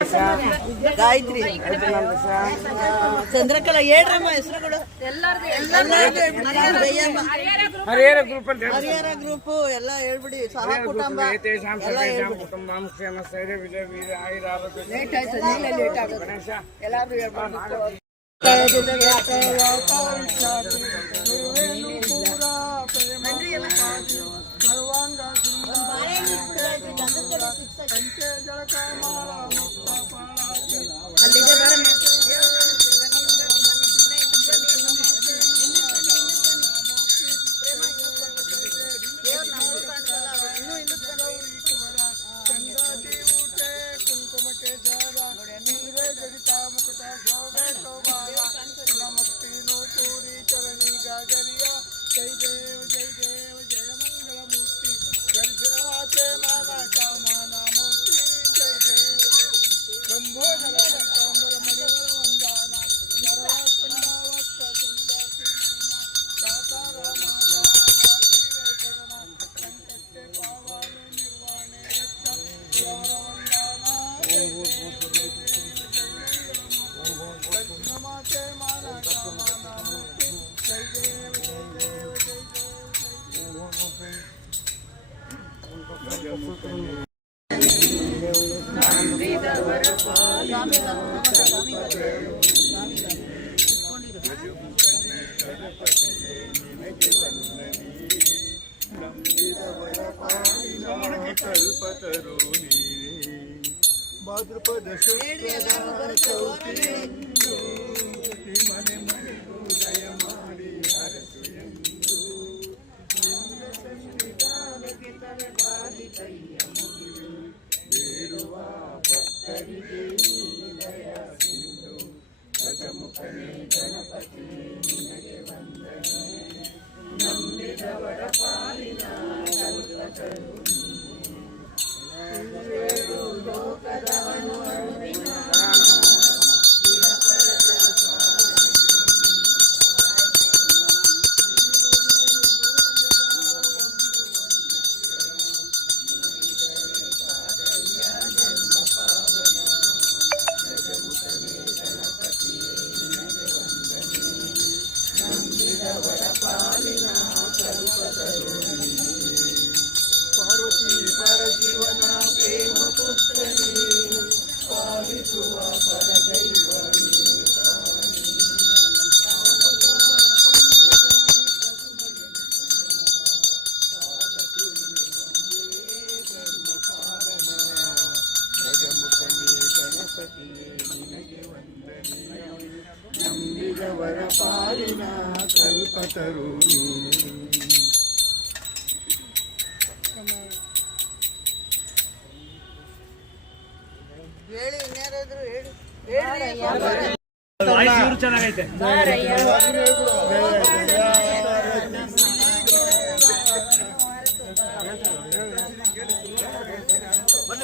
ಗಾಯತ್ರಿ, ಚಂದ್ರಕಲಾ, ಹೇಳ್ರಮ್ಮ ಹೆಸರುಗಳು. ಹರಿಹರ ಗ್ರೂಪ್ ಅಂತ ಹರಿಹರ ಗ್ರೂಪ್ ಎಲ್ಲ ಹೇಳ್ಬಿಡಿ. ಸಹ ಕುಟುಂಬ ಕುಟುಂಬ ಕ್ಷೇಮ ಸ್ಥೈರ್ಯ ವಿಜಯ ವೀರ ಆಯುರಾರೋಗ್ಯ ಗಣೇಶ ಕಲ್ಪತರು ಭಾದ್ರಪದ ಚೌತಿಯಂದು ಮನೆ ಮನೆಗೂ ದಯ ಮಾಡಿ ಹರಸು ಎಂದು ನಿನ್ನ ಸನ್ನಿಧಾನಕ್ಕೆ ತಲೆಬಾಗಿದಯ್ಯ ಮುಗಿಲು ಬೇಡುವ ಭಕ್ತರಿಗೆ ದಯ ಸಿಂಧು ಗಜಮುಖನೇ ಗಣಪತಿ ನಿನಗೆ ವಂದನೆ ನಂಬಿದವರ ಪಾಲಿನ ಕಲ್ಪತರು ಲೋಕದವನು ಅಳುವಿನ ನಂಬಿದವರ ಪಾಲಿನ ಕಲ್ಪತರು ಪಾರ್ವತಿ ಪರಶಿವನ ಪ್ರೇಮ ಪುತ್ರನೇ ಪಾಲಿಸುವ ಪರದೈವ ಗಜಮುಖನೇ ಗಣಪತಿಯೇ ನಿನಗೆ ವಂದನೆ ನಂಬಿದವರ ಪಾಲಿನ ಕಲ್ಪತರು ಹೇಳಿ. ಇನ್ಯಾರಾದ್ರು ಹೇಳಿ. ಚೆನ್ನಾಗೈತೆ.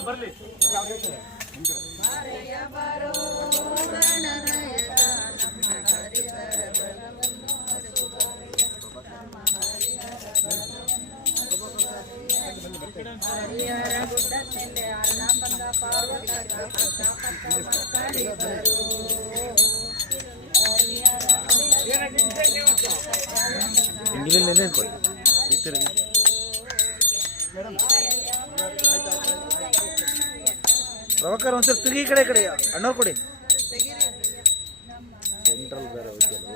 ಬರ್ಲಿ ಪ್ರಭಾಕರ್ ಒಂದ್ಸರಿ ತಿರುಗಿ ಈ ಕಡೆ ಅಣ್ಣವ್ರು ಕೊಡಿ. ಸೆಂಟ್ರಲ್ ಬೇರೆ ಹೋಗ್ತಿಲ್ಲ.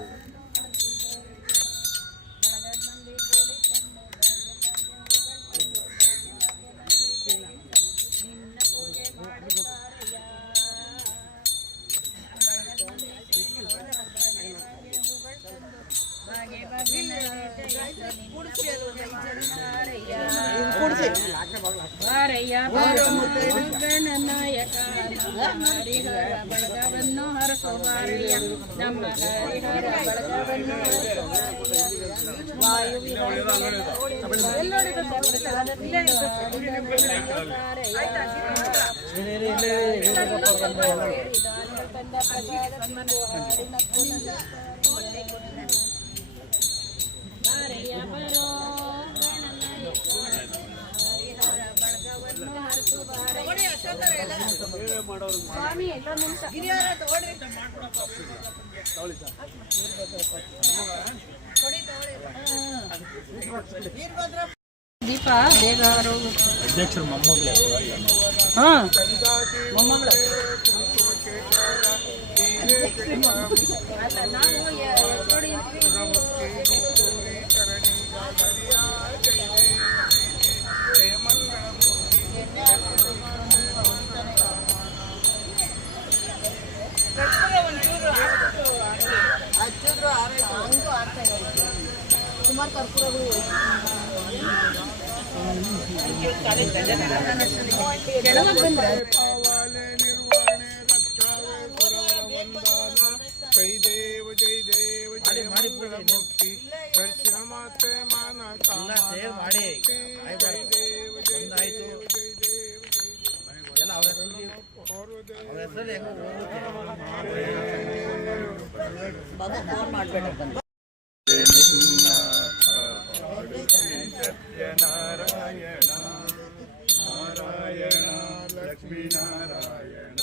ಗಣನಾಯಕ ಹರಿಹರ ಬಳಗವನ್ನು ಹರಸೋ ಬಾರಿಯ ನಮ್ಮ ಹರಿಹರ ಬಳಗವನ್ನು ಸ್ವಾಮಿ ಇಲ್ಲೊಂದು ನಿಮಿಷ ದೀಪ ಬೇಗ ಅಧ್ಯಕ್ಷರು ಮೊಮ್ಮಗಳೇ ಹಾಂ ಮೊಮ್ಮಗಳು ನಾವು ನೋಡಿ ಹಚ್ಚಿದ್ರು ಆರೈತು ಹಂಗೂ ಆಗ್ತಾ ಇದೆ ಸುಮಾರು ಕರ್ಪೂರಗಳು ಕೆಳಗೆ ಬಂದ್ರೆ ಜೈ ದೇವ ಜೈ ದೇವ ಜಯ ಮಂಗಳ ಮುಕ್ತಿ ದರ್ಶನ ಮಾತೆ ಮಾನ ಎಲ್ಲ ಸೇರ್ ಮಾಡಿ ಜೈ ದೇವ ಜೈ ದೇವ ಜೈ ದೇವ ಎಲ್ಲ ಅವ್ರ ಹೆಸರಲ್ಲಿ ಹೆಂಗೋ ಬಾಬಾ ಫೋನ್ ಮಾಡಬೇಡ ಸತ್ಯನಾರಾಯಣ ನಾರಾಯಣ ಲಕ್ಷ್ಮೀ ನಾರಾಯಣ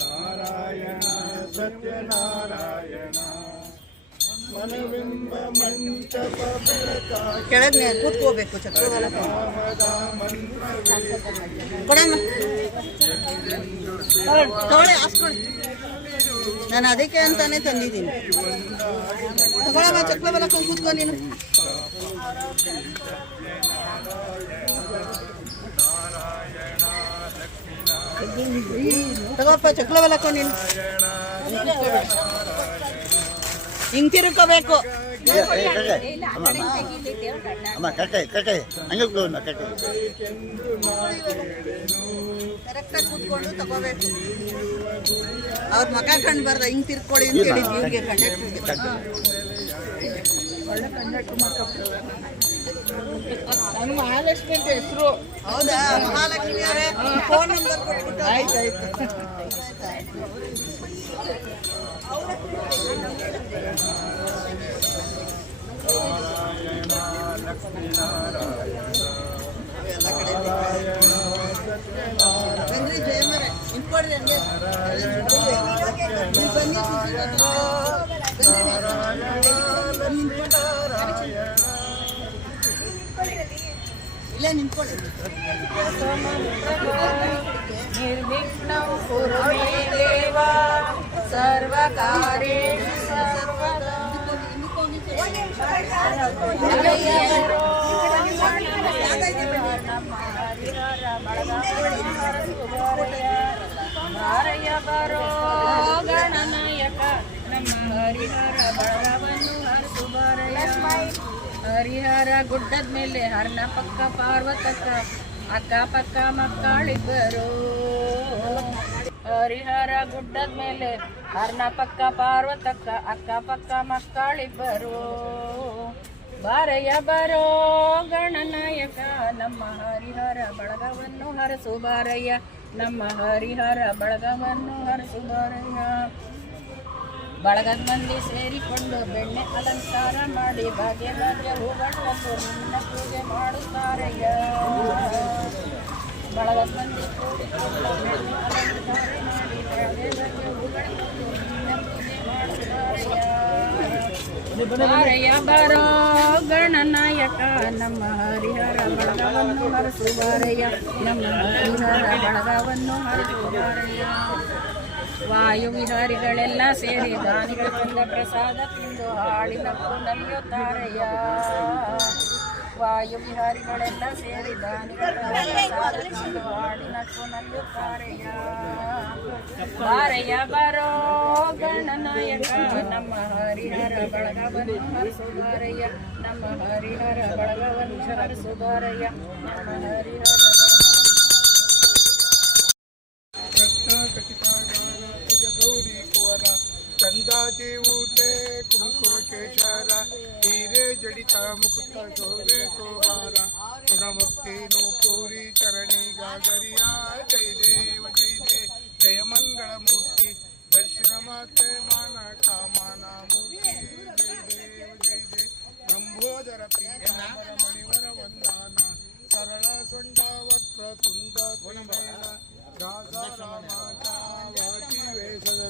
ನಾರಾಯಣ ಸತ್ಯನಾರಾಯಣ ಮನವೆಂಬ ಮಂಟಪ ಬೆಳಕಾಗಿ ಕೆಳಗೆ ಕೂತ್ಕೋಬೇಕು ಚಕ್ರವಾಲ ಕೊಡಮ್ಮ ತಗೊಳ್ಳಿ ಹಾಸ್ಕೊಳ್ಳಿ ನಾನು ಅದಕ್ಕೆ ಅಂತಾನೆ ತಂದಿದ್ದೀನಿ ತಗೊಳಮ್ಮ ಚಕ್ರವಾಲ ಕೂತ್ಕೊ ನೀನು ತಗೋಪ್ಪ ಚಕ್ರವಾಲ ನೀನು ಹಿಂಗ್ ತಿರುಕೋಬೇಕು ಅಮ್ಮ ಕಟ್ಟೆ ಕಟ್ಟೆ ಹಂಗೆ ಕಟ್ಟೆ ಕರೆಕ್ಟಾಗಿ ಕೂತ್ಕೊಂಡು ತಗೋಬೇಕು ಅವ್ರ ಮಗ ಕಂಡ್ಬಾರ್ದ ಹಿಂಗ್ ತಿರ್ಕೊಳ್ಳಿ ಅಂತ ಹೇಳಿದ್ವಿ ಇವ್ರಿಗೆ ಕಂಡಕ್ಟರ್ಗೆ ಮಹಾಲಕ್ಷ್ಮಿ ಅಂತ ಹೆಸರು ಹೌದಾ ಮಹಾಲಕ್ಷ್ಮಿ ಅವರೇ ಫೋನ್ ನಂಬರ್ ಕೊಟ್ಬಿಟ್ಟು ಆಯ್ತಾಯ್ತು ಎಲ್ಲ ಕಡೆ ಬನ್ರಿ ಜಯಮರೆ ನಿಂತ್ಕೊಡ್ರಿ ಹಂಗೆ ನೀವು ಬನ್ನಿ ಇಲ್ಲೇ ನಿಂತ್ಕೊಳ್ಳಿ ನಿರ್ವಿಘ್ನಂ ಕುರು ಮೇ ದೇವ ಸರ್ವಕಾರ್ಯೇಷು ಸರ್ವದಾ ಮಾರಯ್ಯ ಬರೋ ಗಣನಾಯಕ ನಮ್ಮ ಹರಿಹರ ಬಳಗವನ್ನು ಹರಿಸು ಬಾರಯ್ಯ ಹರಿಹರ ಗುಡ್ಡದ ಮೇಲೆ ಹರನ ಪಕ್ಕ ಪಾರ್ವತಕ್ಕ ಅಕ್ಕ ಪಕ್ಕ ಮಕ್ಕಳಿಬ್ಬರು ಹರಿಹರ ಗುಡ್ಡದ ಮೇಲೆ ಹರನ ಪಕ್ಕ ಪಾರ್ವತಕ್ಕ ಅಕ್ಕ ಪಕ್ಕ ಮಕ್ಕಳಿಬ್ಬರು ಬಾರಯ್ಯ ಬರೋ ಗಣನಾಯಕ ನಮ್ಮ ಹರಿಹರ ಬಳಗವನ್ನು ಹರಸು ಬಾರಯ್ಯ ನಮ್ಮ ಹರಿಹರ ಬಳಗವನ್ನು ಹರಸು ಬಾರಯ್ಯ ಬಳಗದ ಮಂದಿ ಸೇರಿಕೊಂಡು ಬೆಣ್ಣೆ ಅಲಂಕಾರ ಮಾಡಿ ಭಾಗ್ಯ ಭಾಗ್ಯ ಹೂಗಳನ್ನು ನಿನ್ನ ಪೂಜೆ ಮಾಡುತ್ತಾರಯ್ಯ ಬಳಗದ ಮಂದಿ ಕೂಡಿಕೊಂಡು ಬೆಣ್ಣೆ ಅಲಂಕಾರ ಮಾಡಿ ಭಾಗ್ಯ ಭಾಗ್ಯ ಹೂಗಳನ್ನು ನಿನ್ನ ಪೂಜೆ ಮಾಡುತ್ತಾರಯ್ಯ ಬಾರಯ್ಯ ಬರೋ ಗಣನಾಯಕ ನಮ್ಮ ಹರಿಹರ ಬಳಗವನ್ನು ಹರಸು ಬಾರಯ್ಯ ನಮ್ಮ ಹರಿಹರ ಬಳಗವನ್ನು ಹರಸು ಬಾರಯ್ಯ ವಾಯು ವಿಹಾರಿಗಳೆಲ್ಲ ಸೇರಿ ದಾನಿಗಳ ತಂದ ಪ್ರಸಾದ ತಿಂದು ಹಾಡಿನಕ್ಕೂ ನಲಿಯುತ್ತಾರಯ್ಯ ವಾಯು ವಿಹಾರಿಗಳೆಲ್ಲ ಸೇರಿ ದಾನಿಗಳ ತಂದ ಪ್ರಸಾದ ತಿಂದು ಹಾಡಿನಕ್ಕೂ ನಲಿಯುತ್ತಾರಯ್ಯ ಬಾರಯ್ಯ ಬರೋ ಗಣನಾಯಕ ನಮ್ಮ ಹರಿಹರ ಬಳಗವನ್ನು ಹರಸು ಬಾರಯ್ಯ ನಮ್ಮ ಹರಿಹರ ಬಳಗವನ್ನು ಹರಸು ಬಾರಯ್ಯ ನಮ್ಮ ಹರಿಹರ ಗೌರಿ ಕುವರ ಚಂದಾಜಿ ಊಟೆ ಕುಂಕುಮ ಕೇಶರ ಹೀರೆ ಜಡಿತ ಮುಕುಟ ಶೋಭೆ ಕೋಬಾರ ಗುಣಮುಕ್ತಿ ನೂಪೂರಿ ಚರಣಿ ಗಾಗರಿಯ ಜೈ ದೇವ ಜೈ ದೇ ಜಯ ಮಂಗಳ ಮೂರ್ತಿ ದರ್ಶನ ಮಾತೆ ಮಾನ ಕಾಮನ ಮೂರ್ತಿ ಜೈ ದೇವ ಜೈ ದೇ ಬ್ರಹ್ಮೋದರ ಪೀತಾಂಬರ ಮಣಿವರ ವಂದಾನ ಸರಳ ಸೊಂಡ ವಕ್ರ ತುಂಡ ಗುಣಮೇಳ ದಾಸರ ಮಾತಾವತಿ ವೇಷದ